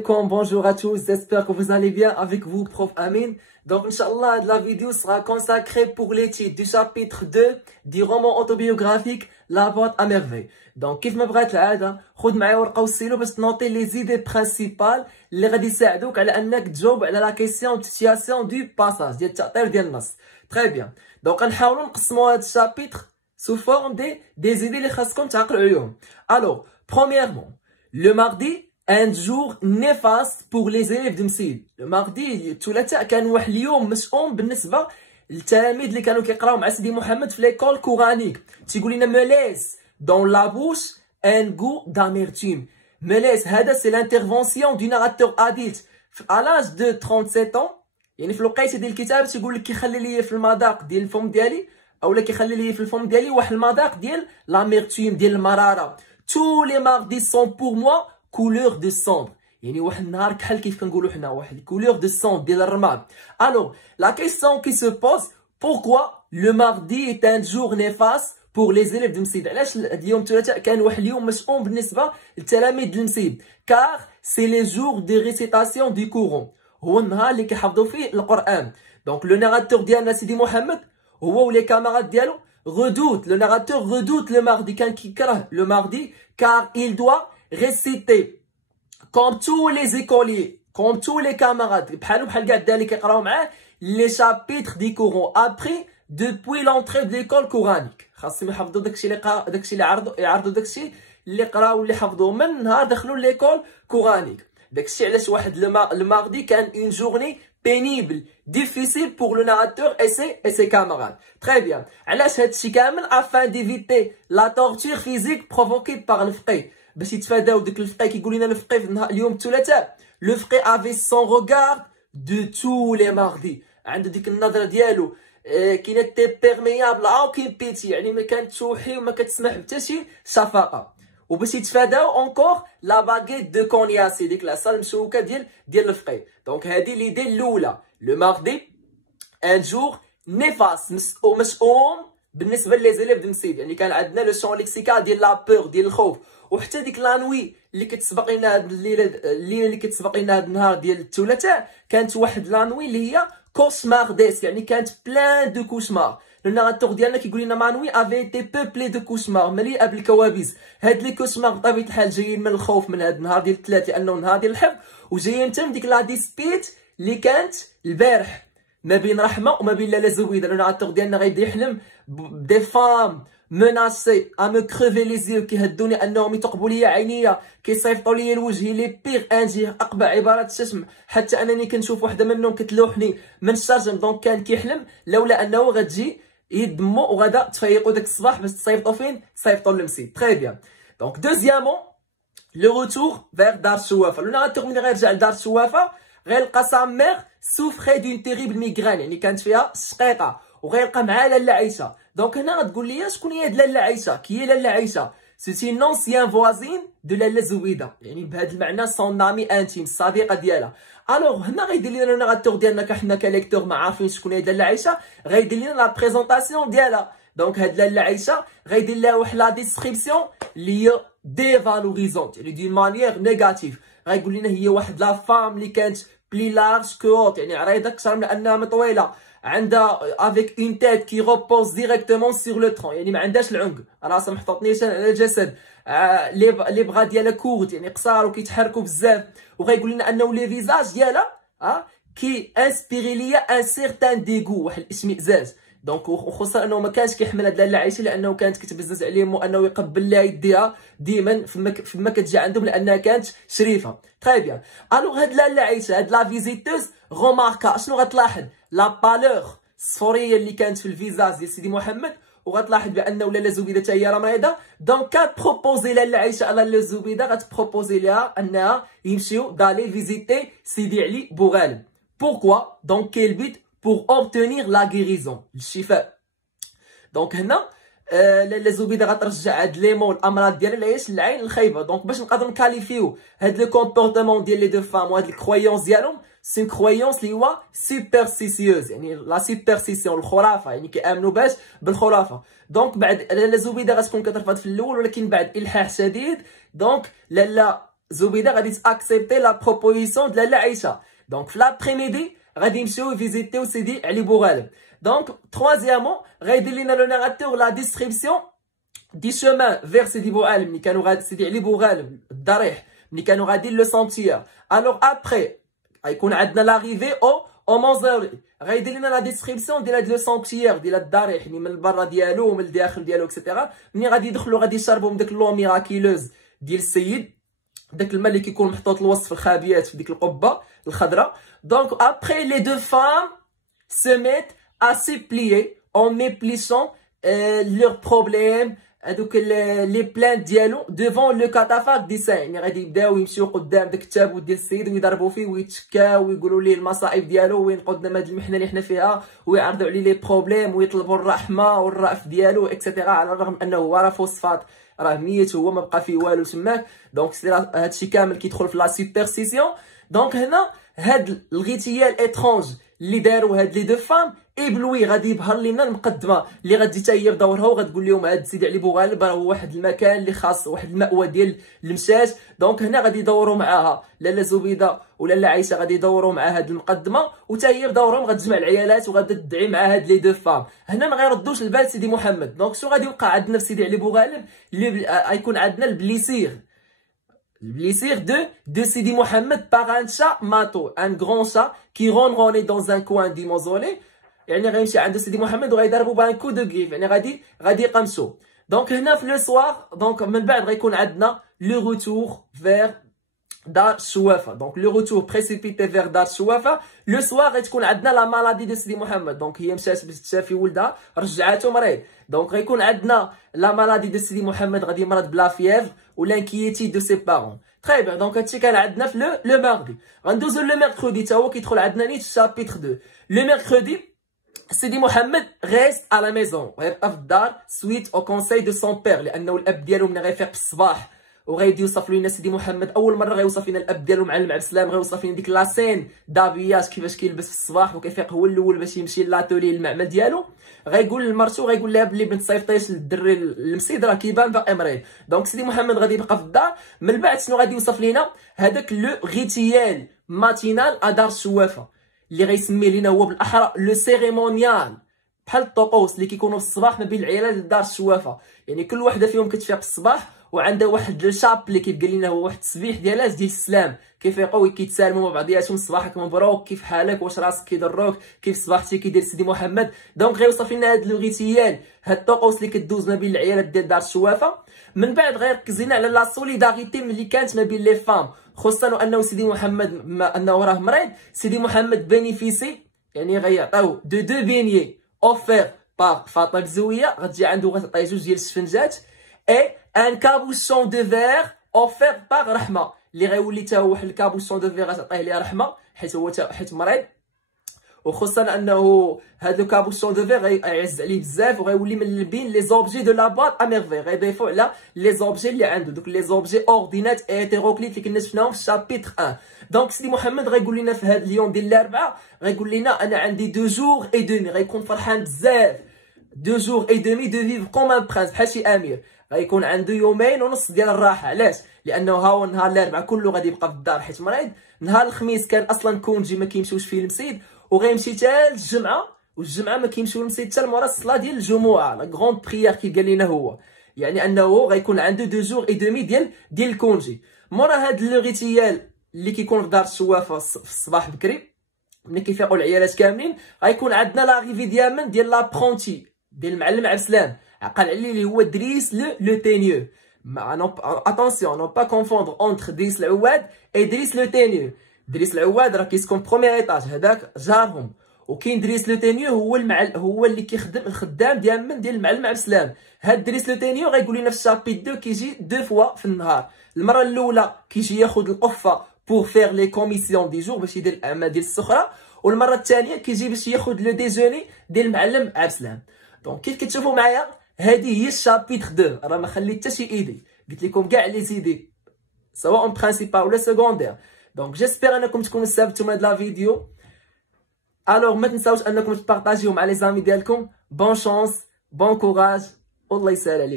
alaikum, bonjour à tous, j'espère que vous allez bien avec vous, prof Amin. Donc, Inch'Allah, la vidéo sera consacrée pour les titres du chapitre 2 du roman autobiographique La boîte à merveille. Donc, كيف ما بغات العادة، خذ معايا ورقة وستيلو باش تنوطي لي زيدي برينسيبال اللي غادي يساعدوك على انك تجاوب على لا كيسيون تيتياسيون دو باساج ديال التأطير ديال النص. تري بيان. دونك غنحاولوا نقسموا هذا الشابيتر sous forme des idées اللي خاصكم تعقلوا عليهم. Alors, premièrement, le mardi un jour néfaste pour les élèves de مسيد. Le mardi الثلاثاء كان واحد اليوم مشؤوم بالنسبه للتلاميذ اللي كانوا كيقراو مع سيدي محمد في ليكول كورانيك. تيقول لنا ملاس dans la bouche un goût d'amertume. ملاس هذا سي l'intervention du narrateur adulte à l'âge de 37 ans. يعني في الوقيته ديال الكتاب تيقول لك كيخلي لي في المذاق ديال الفم ديالي اولا كيخلي لي في الفم ديالي واحد المذاق ديال لاميرتوم ديال المراره. tous les mardis sont pour moi couleur de cendre. يعني واحد النهار كحل كيف كنقولوا حنا واحد couleur de cendre ديال الرماد. Alors la question qui se pose, pourquoi le mardi est un jour néfaste pour les élèves de مسيد؟ علاش اليوم الثلاثاء كان واحد اليوم مشؤوم بالنسبه للتلاميذ المسيد؟ car c'est les jours de récitation du Coran. هو النهار اللي كيحفظوا فيه القران. donc le narrateur ديالنا سيدي محمد هو ولي كامارات ديالو redoute, le narrateur redoute le mardi, كان كيكره le mardi car il doit réciter comme tous les écoliers, comme tous les camarades بحال كاع الدار اللي كيقراو معاه les chapitres du Coran appris depuis l'entrée de l'école coranique. خاصهم يحفظوا داكشي اللي يعرضوا داكشي اللي قراو اللي حفظوه من نهار دخلوا ليكول كورانيك. داكشي علاش واحد le mardi كان une journée pénible, difficile pour le narrateur et ses camarades. Très bien. علاش هادشي كامل afin d'éviter la torture physique provoquée par الفقيه. باش يتفاداو ديك الفقيه كيقول لنا الفقيه في اليوم الثلاثاء. Le فقيه avait son regard de tous les mardis. عنده ديك النظره ديالو كي نتي بيرميابل او كي بيتي، يعني ما كتوحي وما كتسمح حتى شي شفقه. وباش يتفاداو اونكور لا باغيت دو كونياسي، ديك العصا المشوكه ديال الفقيه. دونك هذه ليدي الاولى، لو ماردي ان جور نيفاس مشؤوم بالنسبه لي زيليف دو مسيد. يعني كان عندنا لو شون ليكسيكال ديال لا بور ديال الخوف، وحتى ديك لانوي اللي كتسبق لنا هاد الليله اللي كتسبق لنا هاد النهار ديال الثلاثاء كانت واحد لانوي اللي هي كوشمار ديس، يعني كانت بلان دو كوشمار. لو ناراتور ديالنا كيقول لنا مانوي افي تي بوبلي دو كوشمار، مليئه بالكوابيس. هاد لي كوشمار بطبيعه الحال جايين من الخوف من هاد النهار ديال الثلاث لانه نهار ديال الحفظ، وجايين حتى من ديك لا ديسبيت اللي كانت البارح ما بين رحمه وما بين لاله زويده. لو ناراتور ديالنا غيبدا يحلم بدي فام مناسي ا مو كروفي لي زيو، كيهدوني انهم يثقبوا لي عينيا، كيصيفطوا لي الوجه لي بيغ انجي اقبع عبارات الشتم، حتى انني كنشوف وحده منهم كتلوحني من الشرجم. دونك كان كيحلم لولا انه غتجي يدمو وغدا تفيقوا داك الصباح باش تصيفطوا فين؟ تصيفطوا للمسيد. تري بيان. دونك دوزيامون لو روتور فيغ دار الشوافه. لو ناراتور ملي غيرجع لدار الشوافه غيلقى سا ميغ سوفري دون تيريبل ميغران، يعني كانت فيها الشقيقه، وغيلقى معها لاله عيشه. دونك هنا غتقول لي شكون هي هاد لاله عيشه؟ كي هي لاله عيشه؟ سي اون انسيان فوازين دو لاله زويده، يعني بهذا المعنى سون امي انتيم، الصديقه ديالها. الوغ هنا غيدير لنا الناراتور ديالنا كحنا كليكتور ما عارفين شكون هي لاله عيشه، غيدير لنا لا بريزونطاسيون ديالها. دونك هاد لاله عيشه غيدير لها واحد لا ديسكريبسيون اللي هي ديفالوريزونت، يعني دون مانيير نيجاتيف. غيقول لنا هي واحد لا فام اللي كانت بلي لارج كوت، يعني عريضه اكثر من انها مطويله، عندها افيك اون تيت كي روبوز ديريكتومون سور لو ترون، يعني ما عندهاش العنق، راسها محطوط نيشان على الجسد، لي بغا ديالها كورت يعني قصار وكيتحركوا بزاف. وغيقول لنا انه لي فيزاج ديالها كي انسبيري ليا ان سيغتان ديغو، واحد الاشمئزاز. دونك وخصوصا انه ما كانش كيحمل هاد لاله عايشه لانه كانت كتبزز عليهم، وانه يقبل لها يديها ديما فما كتجي عندهم لانها كانت شريفه. تري بيان. الوغ هاد لاله عايشه هاد لا فيزيتوز غوماركا شنو غتلاحظ؟ لا بالور الصفوريه اللي كانت في الفيزاج ديال سيدي محمد، وغتلاحظ بانه لاله زبيده حتى هي راه مريضه. دونك كتبروبوزي لاله عايشه على لاله زبيده، غتبروبوزي لها انها يمشيو دالي فيزيتي سيدي علي بوغالب. بوركوا؟ دونك كاين البيت pour obtenir la guérison، الشفاء. دونك هنا لاله زبيده غترجع هاد ليمون الامراض ديالها العيش العين الخايبه. دونك باش نقدروا نكاليفيو هاد لو كومبورتمون ديال لي دو فام وهاد الكرويونس ديالهم، سي كرويونس اللي هو سوبرستيسيوز، يعني لا سوبرستيسيون الخرافه، يعني كيامنوا باش بالخرافه. دونك بعد لاله زبيده غتكون كترفض في الاول، ولكن بعد الحاح شديد دونك لاله زبيده غادي تاكسبتي لا بروبوزيسيون ديال لاله عائشه. دونك في لابريميدي غادي نمشيو فيزيتيو سيدي علي بوغالب. دونك تروازيامون غيدير لينا لو ناراتور لا ديسكريبسيون دي شومان فيغ سيدي بوغالب ملي كانوا غادي سيدي علي بوغالب الضريح ملي كانوا غاديين لو سونتيير. الوغ ابخي غيكون عندنا لاريفي او مونزوري غيدير لنا لا ديسكريبسيون ديال هاد لو سونتيير ديال الضريح من البرا ديالو ومن الداخل ديالو اكسيتيرا. ملي غادي يدخلوا غادي يشربوا من داك لو ميراكيلوز ديال السيد، داك الماء اللي كيكون محطوط الوصف الخابيات في ديك القبه الخضراء. دونك ابخي لي دو فام se mettent à se plier en méplissant leurs problèmes هذوك لي بلان ديالو ديفون لو كاتافاك دي سان. يعني غادي يبداو يمشيو قدام داك التابوت ديال السيد ويضربوا فيه ويتشكاو ويقولوا ليه المصائب ديالو وين قدنا من هاد المحنه اللي حنا فيها ويعرضوا عليه لي بروبليم ويطلبوا الرحمه والرأف ديالو اكسيتيرا. على الرغم انه هو راه فوسفات راه ميت وهو ما بقى فيه والو تماك. دونك هادشي كامل كيدخل في لا سوبرسيسيون. دونك هنا هاد الغيتيال اترونج اللي داروا هاد لي دو فام ابلوي غادي يظهر لنا المقدمه اللي غادي حتى هي بدورها وغتقول لهم هاد سيدي علي بوغالب راه هو واحد المكان اللي خاص واحد المأوى ديال المشاش. دونك هنا غادي يدوروا معاها لاله زبيده ولاله عائشه غادي يدوروا مع هاد المقدمه وتا هي بدورهم غتجمع العيالات وغادي تدعي مع هاد لي دو فام. هنا ما غيردوش البال سيدي محمد. دونك شنو غادي يوقع عندنا في سيدي علي بوغالب اللي غيكون عندنا البليسير de Sidi Mohamed par un chat mato, un grand chat qui ronronne dans un coin du mausolée. يعني غيمشي عند سيدي محمد وغيضربوا بان كو دو غريف يعني غادي يقمشوا. دونك هنا في لو سوار دونك من بعد غيكون عندنا لو روتور فير دار الشوافه. دونك لو روتور بريسيبيتي فير دار الشوافه. لو سوار غتكون عندنا لا مالادي دو سيدي محمد. دونك هي مشات باش تشافي ولدها رجعاتو مريض. دونك غيكون عندنا لا مالادي دو سيدي محمد غادي يمرض بلا فييف و لانكييتي دو سي بارون. تري بيان. دونك هادشي كان عندنا في لو ماردي. غندوزو لو ميركودي تا هو كيدخل عندنا نيت في شابيتر 2. لو ميركودي سيدي محمد reste à la maison غيبقى في الدار سويت او كونساي دو سون بير لانه الاب ديالو ملي غيفيق في الصباح وغيدي يوصف لنا سيدي محمد اول مره غيوصف لنا الاب ديالو معلم عبد السلام غيوصف لنا ديك لاسين دابياج كيفاش كيلبس في الصباح وكيفيق هو الاول باش يمشي لاتولي المعمل ديالو. غيقول لمرتو غيقول لها بلي بنت صيفطيش للدري المسيد راه كيبان باقي مريض. دونك سيدي محمد غادي يبقى في الدار. من بعد شنو غادي يوصف لنا هذاك لو غيتيال ماتينال ادار الشوافه اللي غيسمي لنا هو بالاحرى لو سيريمونيال بحال الطقوس اللي كيكونوا في الصباح ما بين العيالات دار الشوافه. يعني كل وحده فيهم كتفيق في الصباح وعندها واحد الشاب اللي كيبقى لنا هو واحد التسبيح ديالها ديال السلام كيفيقوا وكيتسالموا مع بعضياتهم صباحك مبروك كيف حالك واش راسك كيضروك كيف صباحتي كيدير سيدي محمد. دونك غيوصف لنا هاد لوغيتيال هاد الطقوس اللي كدوز ما بين العيالات ديال دار الشوافه. من بعد غيركز لنا على لا سوليداريتي ملي كانت ما بين لي فام خصوصا انه سيدي محمد ما انه راه مريض. سيدي محمد بينيفيسي يعني غيعطيو دو بينيي اوفير باغ فاطمه الزويه غتجي عنده غتعطيه جوج ديال السفنجات اي ان كابوشون دو فير اوفير باغ رحمه اللي غيولي حتى هو واحد الكابوشون دو فير غتعطيه ليه رحمه حيت مريض. وخصوصا انه هاد لو كابوشون دو فير غيعز عليه بزاف وغيولي من بين لي زوبجي دو لا بواط ا ميرفي غيضيفوا على لي زوبجي اللي عنده دوك لي زوبجي اوردينات هيتيروكليت اللي كنا شفناهم في الشابيتر 1. دونك سيدي محمد غيقول لنا في هاد اليوم ديال الاربعاء غيقول لنا انا عندي 2 جور اي دومي غيكون فرحان بزاف 2 جور اي دومي دو فيف كوم ان برانس بحال شي امير. غيكون عنده يومين ونص ديال الراحه. علاش؟ لانه ها هو نهار الاربعاء كله غادي يبقى في الدار حيت مريض. نهار الخميس كان اصلا كونجي ما كيمشيوش فيه المسيد وغيمشي حتى الجمعه والجمعه ما كيمشيو للمسيد حتى مورا الصلاه ديال الجمعه لا غروند بريير كي قال لنا هو. يعني انه غيكون عنده 2 جور اي دومي ديال الكونجي. مورا هاد لو ريتيال اللي كيكون في دار الشوافه في الصباح بكري ملي كيفيقوا العيالات كاملين غيكون عندنا لاغيفي ديال لابرونتي ديال المعلم عبد السلام عقل عليه اللي هو دريس لو تينيو. اتونسيون نو با كونفوندر اونتر دريس العواد اي دريس لو تينيو. دريس العواد راه كيسكن بروميير ايطاج هذاك جارهم وكاين دريس لو تينيو هو اللي كيخدم الخدام ديال المعلم عبد السلام. هاد دريس لو تينيو غيقول لنا في الشابيت 2 كيجي 2 فوا في النهار. المره الاولى كيجي ياخذ القفه بور فير لي كوميسيون دي جور باش يدير الاعمال ديال السخره والمره الثانيه كيجي باش ياخذ لو ديجوني ديال المعلم عبد السلام. دونك كيف كتشوفوا معايا هذه هي الشابيتر 2 راه ما خليت حتى شي ايدي قلت لكم كاع لي زيدي سواء برينسيبال ولا سكوندير. دونك جيسبر انكم تكونوا استفدتوا من هاد لا فيديو. الوغ ما تنساوش انكم تبارطاجيو مع لي زامي ديالكم. بون شانس بون كوراج والله يسهل عليكم.